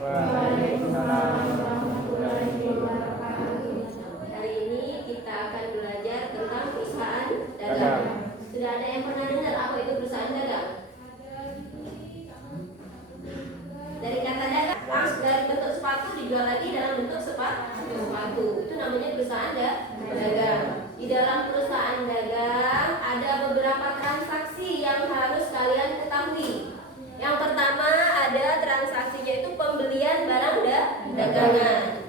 Waalaikumsalam warahmatullahi wabarakatuh. Hari ini kita akan belajar tentang perusahaan dagang. Sudah ada yang pernah dengar apa itu perusahaan dagang? Dari kata dagang, dari bentuk sepatu dijual lagi dalam bentuk sepatu. Itu namanya perusahaan dagang. Di dalam perusahaan dagang ada beberapa transaksi yang harus kalian ketahui. Yang pertama ada transaksinya itu pembelian barang dagangan.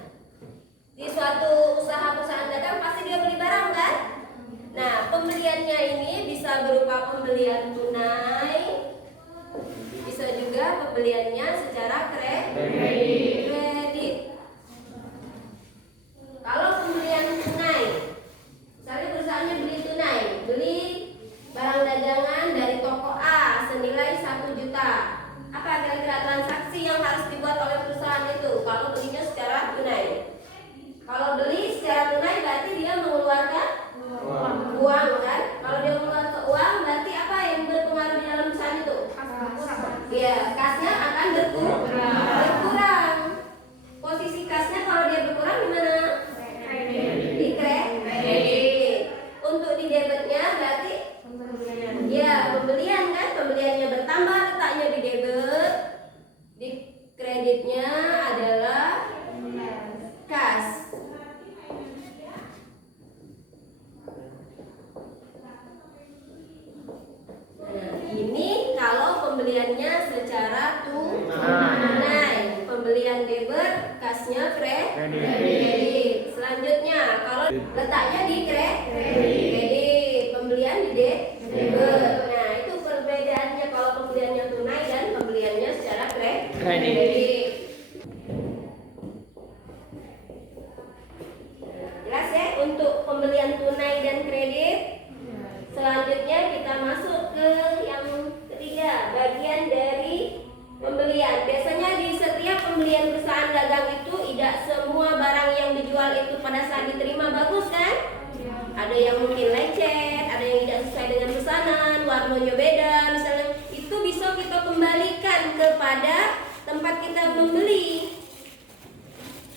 Di suatu usaha perusahaan dagang pasti dia beli barang kan? Nah, pembeliannya ini bisa berupa pembelian tunai, bisa juga pembeliannya secara kredit. Kalau pembelian tunai, misalnya perusahaannya beli tunai, beli barang dagangan dari toko A senilai 1 juta. Apa kira-kira transaksi yang harus dibuat oleh perusahaan itu kalau belinya secara tunai? Kalau beli secara tunai berarti dia mengeluarkan uang kan? Kalau dia mengeluarkan uang berarti apa yang berpengaruh di dalam perusahaan itu? Ya, kasnya akan berkurang. Posisi kasnya kalau dia berkurang di mana? Di kredit. Untuk di debitnya berarti ya pembelian kan? Pembeliannya bertambah, letaknya di debit. Di kreditnya adalah kas. Nah, ini kalau pembeliannya secara tunai. Pembelian debit, kasnya kredit. Selanjutnya, kalau letaknya di kredit, pembelian di debit. Nah, itu perbedaannya kalau pembeliannya tunai dan pembeliannya secara kredit. Jelas ya untuk pembelian tunai dan kredit. Selanjutnya kita masuk ke yang ketiga, bagian dari pembelian. Biasanya di setiap pembelian perusahaan dagang itu tidak semua barang yang dijual itu pada saat diterima bagus kan? Ada yang mungkin lecet, ada yang tidak sesuai dengan pesanan, warnanya beda, misalnya itu bisa kita kembalikan kepada tempat kita membeli.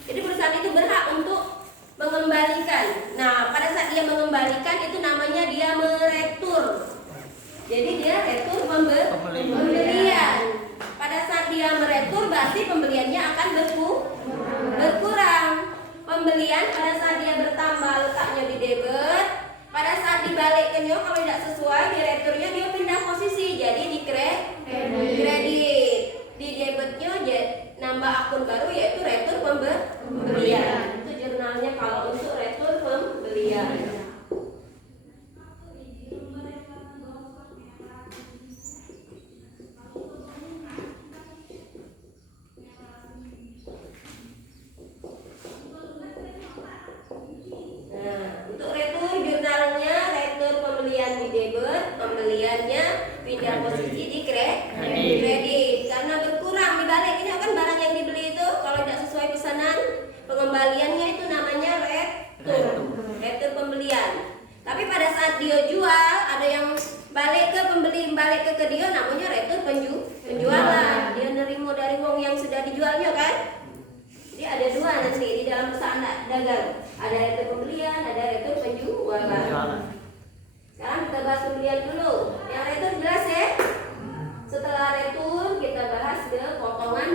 Jadi perusahaan itu berhak untuk mengembalikan. Nah, pada saat dia mengembalikan itu namanya dia meretur. Jadi dia retur pembelian. Pada saat dia meretur berarti pembeliannya akan berkurang. Pembelian pada saat dia bertambah letaknya di debit. Pada saat dibalikkannya kalau tidak sesuai di returnya dia pindah posisi jadi di kredit. Di debitnya nambah akun baru yaitu retur pembelian. Itu jurnalnya kalau untuk retur pembelian. Nah, untuk retur jurnalnya retur pembelian di debit, pembeliannya pindah posisi di kredit. Karena berkurang dibalik ini kan barang yang dibeli itu kalau tidak sesuai pesanan, pengembaliannya itu namanya retur pembelian. Tapi pada saat dia jual ada yang balik ke pembeli, balik ke dia namanya retur penjualan. Dia nerimo dari wong yang sudah dijualnya kan? Jadi ada dua nanti di dalam perusahaan dagang. Ada retur pembelian, ada retur penjualan. Sekarang kita bahas pembelian dulu. Yang retur jelas ya? Setelah retur kita bahas ke potongan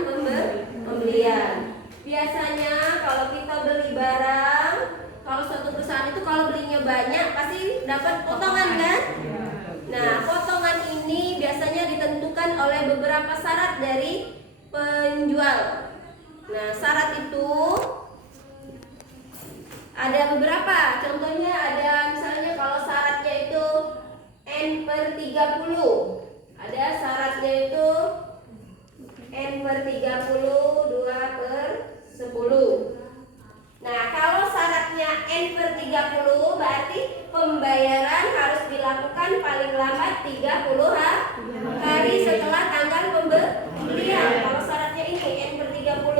pembelian. Biasanya kalau kita beli barang, kalau suatu perusahaan itu kalau belinya banyak pasti dapat potongan kan? Nah, potongan ini biasanya ditentukan oleh beberapa syarat dari penjual. Nah, syarat itu ada beberapa. Contohnya ada misalnya kalau syaratnya itu N/30. Ada syaratnya itu N/30, 2/10. Nah, kalau syaratnya N/30 berarti pembayaran harus dilakukan paling lambat 30 hari setelah tanggal pembelian. Kalau syaratnya ini N/30,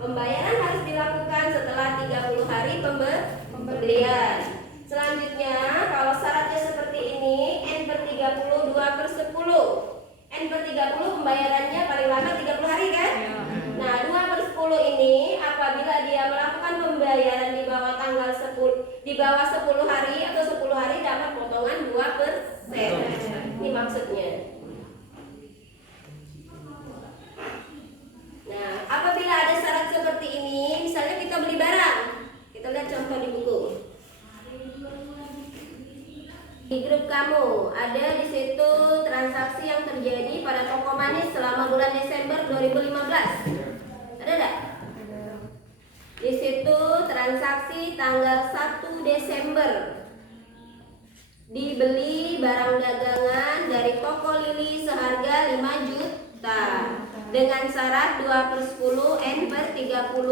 pembayaran harus dilakukan setelah 30 hari pembelian. Selanjutnya, kalau syaratnya seperti ini N/30, 2/10. N/30 pembayarannya paling lama 30 hari kan? Nah, di bawah 10 hari atau 10 hari dapat potongan 2%. Ini maksudnya. Nah, apabila ada syarat seperti ini, misalnya kita beli barang, kita lihat contoh di buku. Di grup kamu ada di situ transaksi yang terjadi pada toko manis selama bulan Desember 2015. Ada enggak? Di situ transaksi tanggal 1 Desember dibeli barang dagangan dari toko Lili seharga 5 juta dengan syarat 2/10 N/30,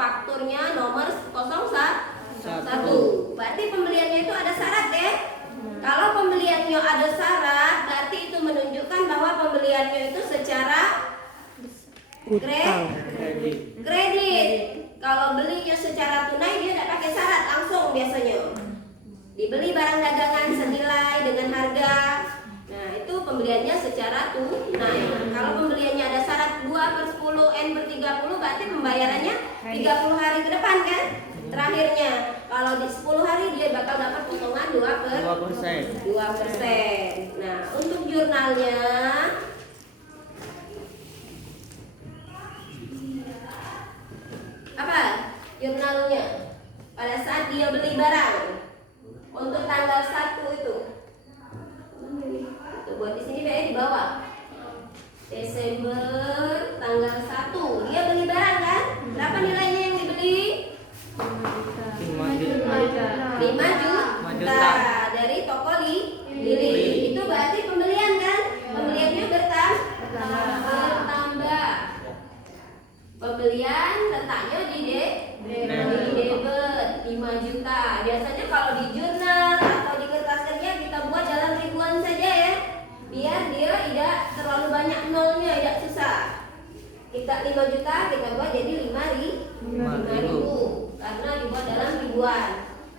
fakturnya nomor 01. Berarti pembeliannya itu ada syarat ya. Kalau pembeliannya ada syarat, berarti itu menunjukkan bahwa pembeliannya itu secara kredit. Kalau belinya secara tunai dia tidak pakai syarat, langsung biasanya. Dibeli barang dagangan senilai dengan harga. Nah, itu pembeliannya secara tunai. Kalau pembeliannya ada syarat 2/10 N/30, berarti pembayarannya 30 hari ke depan kan? Terakhirnya, kalau di 10 hari dia bakal dapat potongan 2%. Nah, untuk jurnalnya apa? Jurnalnya pada saat dia beli barang untuk tanggal 1 itu. Tuh, buat di sini di bawah. Desember tanggal 1 dia beli barang kan? Berapa nilainya yang dibeli? 5 juta dari toko Lili. Itu berarti pembelian kan? Pembeliannya bertambah. Pembelian letaknya di debit 5 juta. Biasanya kalau di jurnal atau di kertas kerja kita buat dalam ribuan saja ya, biar dia tidak terlalu banyak nolnya, tidak susah. Kita 5 juta kita buat jadi 5.000 karena dibuat dalam ribuan.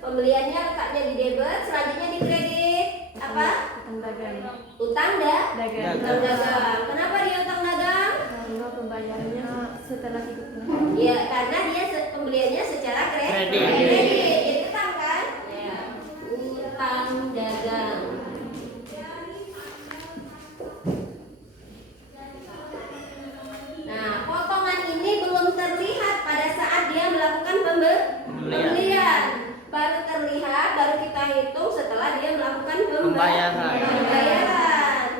Pembeliannya letaknya di debit, selanjutnya di kredit apa? Utang dagang. Kenapa dia utang dagang? Karena pembayarannya setelah itu. Ya, karena dia pembeliannya secara kredit. Jadi utang kan? Ya. Utang dagang. Nah, potongan ini belum terlihat pada saat dia melakukan pembelian. Baru terlihat, baru kita hitung setelah dia melakukan pembayaran.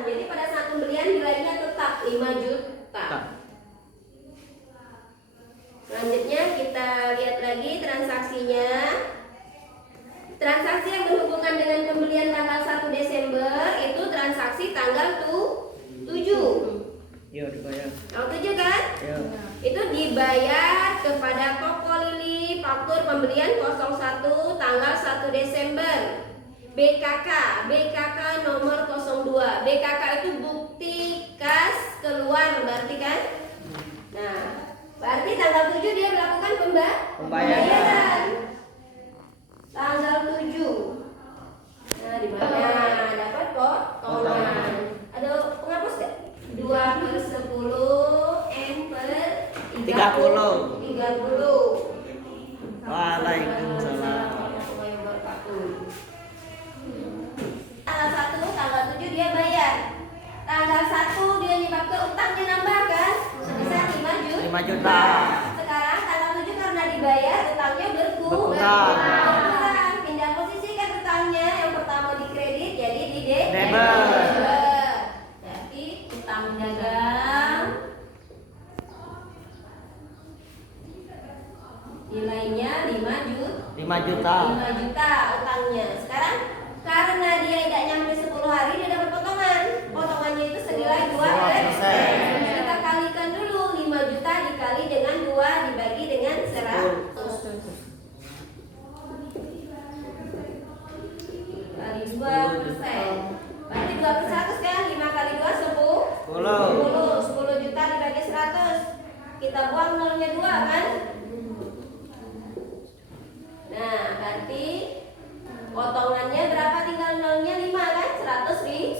Jadi pada saat pembelian nilainya tetap 5 juta. Selanjutnya kita lihat lagi transaksinya. Transaksi yang berhubungan dengan pembelian tanggal 1 Desember itu transaksi tanggal 7. Iya, dibayar. Tanggal 7 kan? Iya. Itu dibayar kepada toko Lili, faktur pembelian 01 tanggal 1 Desember. BKK nomor 02. BKK itu bukti kas keluar berarti kan? Nah, berarti tanggal 7 dia melakukan pembayaran. Tanggal 7. Nah, di mana dapat potongan. Ada penghapus enggak? 2/10 N/30. Waalaikumsalam. Tanggal 1, tanggal 7 dia bayar. Tanggal 1 dia nyebabkan utangnya nambah kan? Sebesar 5 juta. Sekarang tanggal 7 karena dibayar utangnya berkurang. Pindah posisi kan utangnya, yang pertama di kredit jadi di debit. Jadi utang dagang nilainya 5 juta utangnya. Sekarang karena dia tidak nyampe 10 hari dia dapat potongan. Potongannya itu senilai 2%. Kita kalikan dulu 5 juta dikali dengan 2 dibagi dengan 100. Kali 2%. Berarti 2/100 kan? 5 kali 2 10 juta dibagi 100. Kita buang nolnya 2 kan? Nah, berarti potongannya berapa, tinggal nolnya 5 kan? 100.000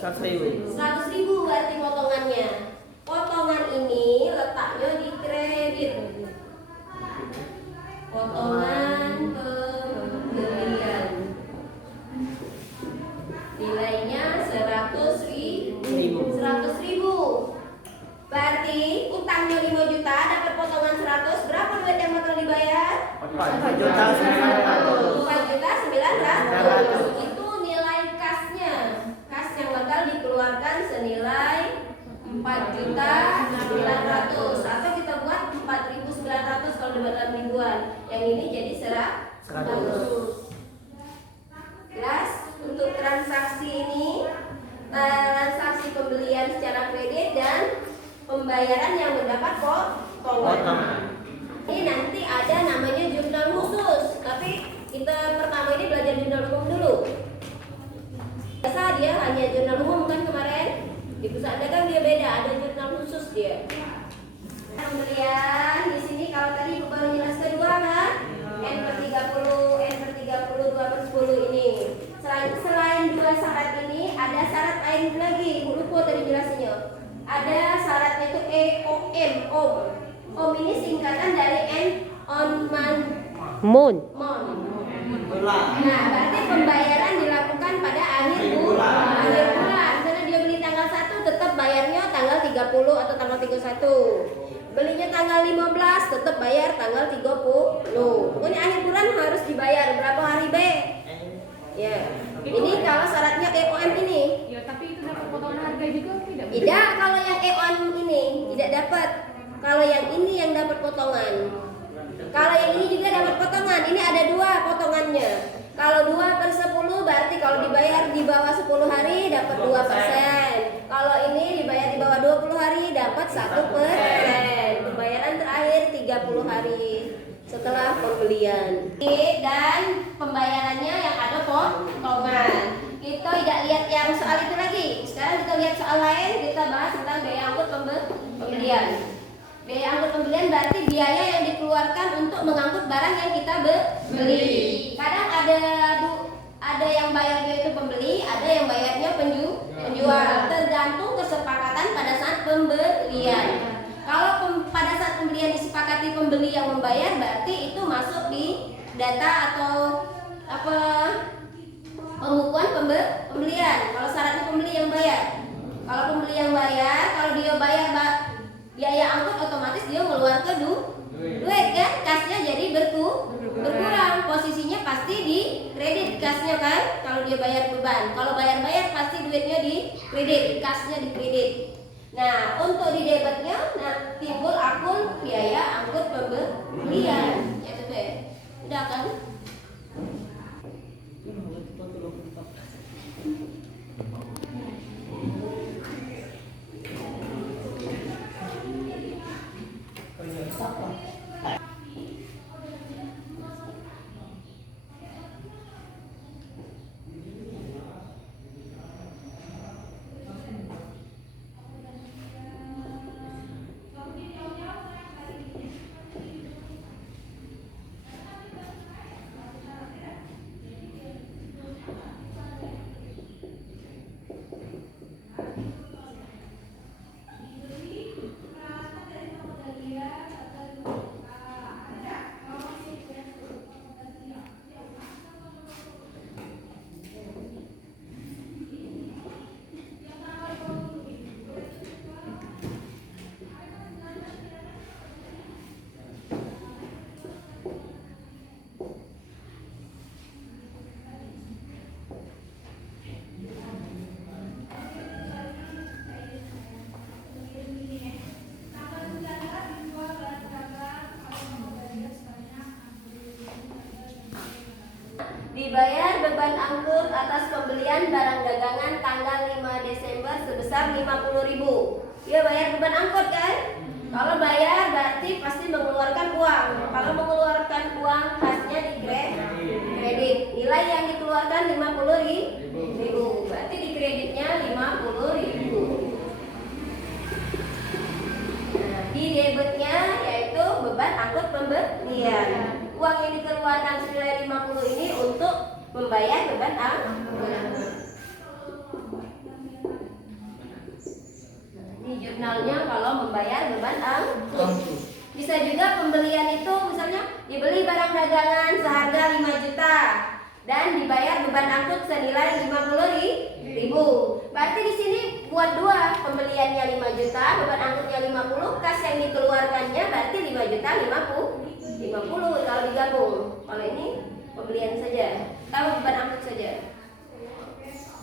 berarti potongannya. Potongan ini letaknya di kredit. Potongan pembelian 4.900.000 itu nilai kasnya. Kas yang bakal dikeluarkan senilai 4.900.000 atau kita buat 4.900 kalau dalam ribuan. Yang ini jadi 100. Jelas? Untuk transaksi ini, transaksi pembelian secara kredit dan pembayaran yang mendapat potongan. Ini nanti ada namanya jurnal khusus, tapi kita pertama ini belajar jurnal umum dulu. Biasa dia hanya jurnal umum kan kemarin, di pusat dagang dia beda, ada jurnal khusus dia. Pembelian di sini kalau tadi Ibu baru jelaskan dua kan, N/30, N/30, 2/10 ini. Selain dua syarat ini, ada syarat lain lagi. Ibu lupa tadi jelasannya. Ada syaratnya itu EOM, OM. OM ini singkatan dari Moon. Nah, berarti pembayaran dilakukan pada akhir bulan. Misalnya dia beli tanggal 1, tetap bayarnya tanggal 30 atau tanggal 31. Belinya tanggal 15, tetap bayar tanggal 30. Pokoknya akhir bulan harus dibayar. Berapa hari, B? Ya. Ini kalau syaratnya EOM ini. Ya, tapi itu dapat potongan harga juga tidak? Tidak, kalau yang EOM ini tidak dapat. Kalau yang ini yang dapat potongan. Kalau yang ini juga dapat potongan. Ini ada dua potongannya. Kalau 2/10 berarti kalau dibayar di bawah 10 hari dapat 2%. Kalau ini dibayar di bawah 20 hari dapat 1%. Pembayaran terakhir 30 hari setelah pembelian. Dan pembayarannya yang ada potongan. Kita tidak lihat yang soal itu lagi. Sekarang kita lihat soal lain. Kita bahas tentang biaya angkut pembelian. Biaya angkut pembelian berarti biaya yang dikeluarkan untuk mengangkut barang yang kita beli. Kadang ada yang bayarnya itu pembeli, ada yang bayarnya penjual. Tergantung kesepakatan pada saat pembelian. Kalau pada saat pembelian disepakati pembeli yang membayar, berarti itu masuk di data atau pembukuan pembelian. Kalau syaratnya pembeli yang bayar. Kalau pembeli yang bayar, kalau dia bayar biaya angkut otomatis dia mengeluarkan duit kan, kasnya jadi berkurang. Posisinya pasti di kredit kasnya kan, kalau dia bayar beban. Kalau bayar pasti duitnya di kredit, kasnya di kredit. Nah, untuk di debitnya timbul akun biaya angkut pembelian. Ya itu deh. Udah kan? Dibayar beban angkut atas pembelian barang dagangan tanggal 5 Desember sebesar 50.000. Dia bayar beban angkut kan? Kalau bayar berarti pasti mengeluarkan uang. Kalau mengeluarkan uang khasnya di kredit. Nilai yang dikeluarkan 50.000. Berarti di kreditnya 50.000. Nah, di debitnya yaitu beban angkut pembelian. Uang yang dikeluarkan senilai 50 ini untuk membayar beban angkut. Di jurnalnya kalau membayar beban angkut. Bisa juga pembelian itu misalnya dibeli barang dagangan seharga 5 juta dan dibayar beban angkut senilai 50.000. Berarti di sini buat dua, pembeliannya 5 juta, beban angkutnya 50, kas yang dikeluarkannya berarti 5 juta 50. Kalau di digabung. Kalau ini pembelian saja. Kalau pada